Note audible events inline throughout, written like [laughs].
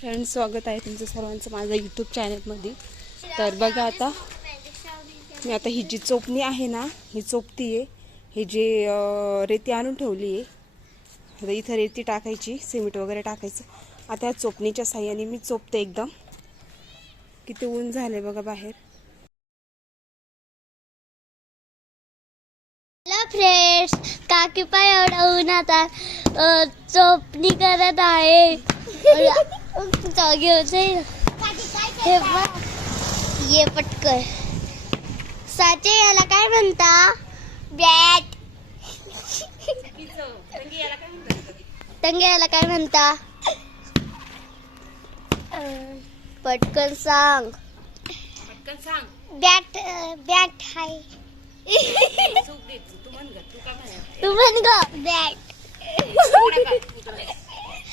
Friend स्वागत आहे तुमचं सर्वांचं माझ्या यूट्यूब चॅनलमध्ये तर बघा आता मी आता ही जी चोपणी आहे ना ही चोपती आहे ही जी रेती आणून ठेवली आहे आता इथं रेती टाकायची सिमेंट वगैरे टाकायचं. आता या चोपणीच्या साह्याने मी चोपते एकदम. किती ऊन झाले बघा बाहेर. फ्रेंड्स काकी पाय एवढा ऊन आता चोपणी करत आहे. जागे होते हे. ये पटकन. साचे याला काय म्हणता? बॅट तंगे याला काय म्हणता? अ, पटकन सांग. बॅट बॅट हाय. तू म्हण ग बॅट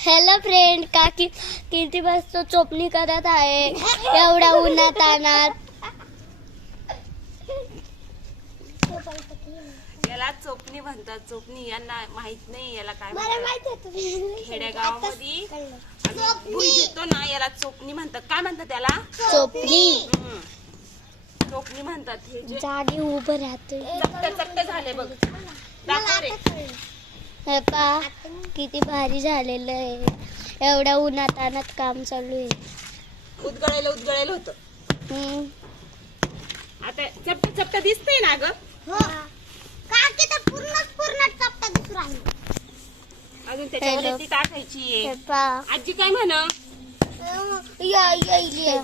हॅलो फ्रेंड काकी किती मस्त चोपणी करत आहे. एवढ्या उन्हात आणत याला चोपणी म्हणतात. चोपणी यांना माहीत नाही याला काय आहे खेडेगावामध्ये आम्ही भुई देतो ना याला चोपणी म्हणतात. काय म्हणतात त्याला? चोपणी. चोपणी म्हणतात हे जे जागी उभं राहते झाले बघ. दाखव रे. हे पा किती भारी झालेलं आहे. एवढ्या उन्हात आणत काम चालू आहे. उदगळायला उदगळायला होतं. हम्म. आता चपटे चपटे दिसतंय ना ग? काकी तर पूर्णच पूर्ण चपटा अजून त्याच्यावर Hello. ती टाकायची हे आहे. पा. आजी काय म्हण? या येईल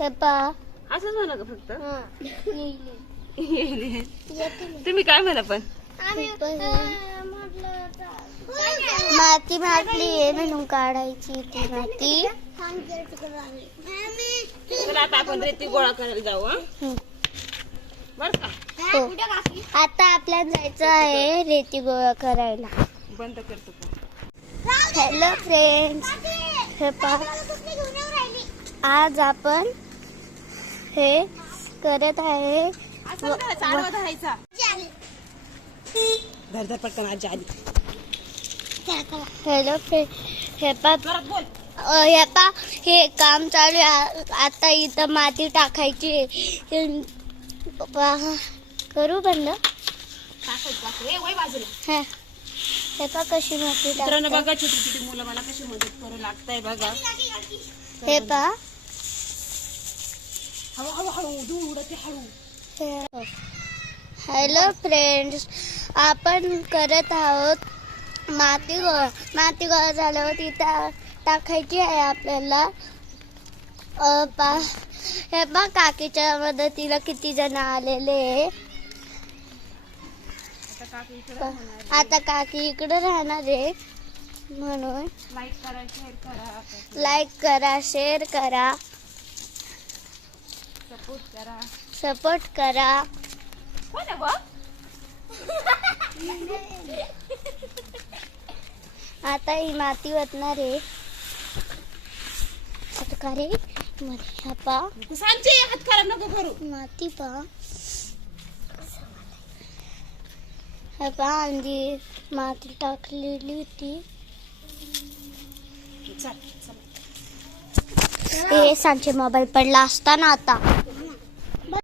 हे पा. असंच म्हणा ग फक्त. येईल तुम्ही काय म्हणा पण? माती मारली आहे म्हणून काढायची ती माती. चला आता आपण रेती गोळा करायला जाऊ हा? हम्म. बर का? हो. आता आपल्याला जायचं आहे रेती गोळा करायला. बंद करतो. हॅलो फ्रेंड्स हे पहा. आज आपण हे करत आहे धरायचा. धर धर पटकन आजी आली हॅलो फ्रेंड हे बोल हे हे काम चालू आहे आता इथं माती टाकायची आहे. करू बंद टाकायचं बाकी. ए, वय बाजूला हा. हे पा कशी माती मित्रांनो टाकतात. बघा छोटी छोटी मुलं मला कशी मदत करू लागताय बघा हे पा हळू हळू हळू उडते हळू हॅलो फ्रेंड्स आपण करत आहोत. माती गोळा माती गोळा झाल्यावर तिथं टाकायची आहे आपल्याला. पा हे पा काकीच्या मदतीला किती जण आलेले. आता काकी इकडे राहणार आहे. म्हणून लाईक करा शेअर करा सपोर्ट करा सपोर्ट करा. [laughs] आता ही माती वाटणार आहे. आता का रे मध्ये पा. तू सांगते हात करा नको करू. माती पा. हा पा आणि माती टाकलेली होती. हे सांचे मोबाईल पडला असता ना आता.